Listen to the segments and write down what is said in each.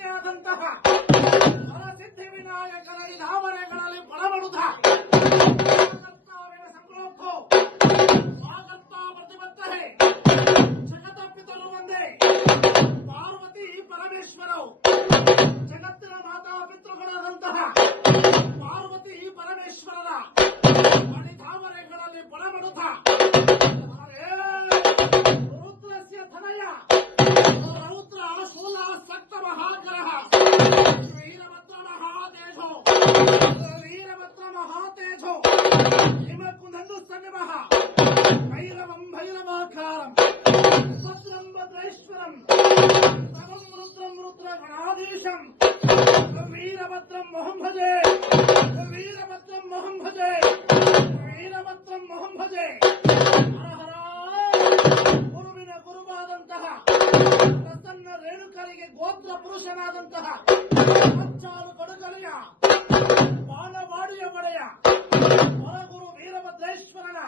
ಶ್ರೀಯಾದಂತಹ ಸಿದ್ಧಿ ವಿನಾಯಕನಲ್ಲಿ ಧಾಮನೆಗಳಲ್ಲಿ ಬಡಬಡುತ್ತ ಸಂಪ್ರೋಕ್ತೋ ಸ್ವಾಗತ ಪ್ರತಿಬದ್ಧತೆ ಜಗತಪ್ಪಿತರು ಒಂದೇ ಪಾರ್ವತಿ ಪರಮೇಶ್ವರವು ಜಗತ್ತಿನ ಮಾತಾ ಪಿತೃಗಳಾದಂತಹ ಪಾರ್ವತಿ ಪರಮೇಶ್ವರರ ಮಣಿಧಾಮನೆಗಳಲ್ಲಿ ಬಡಬಡುತ್ತ ರುದ್ರಸ್ಯ ಧನಯ ರೌದ್ರ ಶೂಲ ಸಕ್ತ ಮಹಾಗ್ರಹ ವೀರಭದ್ರ ಮಹಾತೇಜೋ ವೀರಭದ್ರ ಮಹಾತೇಜೋ ಹಿಮಕುಂದಂದು ಸನ್ನಿಮಃ ಭೈರವಂ ಭೈರವಾಕಾರಂ ಭದ್ರಂ ಭದ್ರೇಶ್ವರಂ ತಮಂ ರುದ್ರಂ ರುದ್ರಗಣಾಧೀಶಂ ವೀರಭದ್ರಂ ಮೊಹಂ ಭಜೆ ವೀರಭದ್ರಂ ಮೊಹಂ ಭಜೆ ವೀರಭದ್ರಂ ಮೊಹಂ ಭಜೆ ಗುರುವಿನ ಗುರುವಾದಂತಹ ಪ್ರಸನ್ನ ರೇಣುಕರಿಗೆ ಗೋತ್ರ ಪುರುಷನಾದಂತಹ ಮಚ್ಚಾರು ಕೊಡುಗಲೆಯ ಬಾಣವಾಡಿಯ ಒಡೆಯ ಹೊರಗುರು ವೀರಭದ್ರೇಶ್ವರನ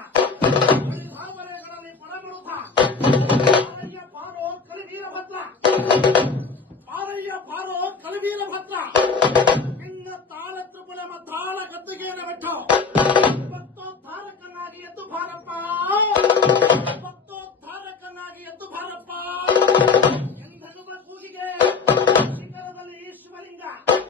ಧಾಮನೆಗಳಲ್ಲಿ ಪಡಬಡುತ್ತ ಪಾರಯ್ಯ ಪಾರೋ ಕಲಿವೀರಭದ್ರ ಪಾರಯ್ಯ ಪಾರೋ ಕಲಿವೀರಭದ್ರ ನಿನ್ನ ತಾಳ ತ್ರಿಪುಳ ತಾಳ ಗದ್ದುಗೆಯನ್ನು ಬಿಟ್ಟು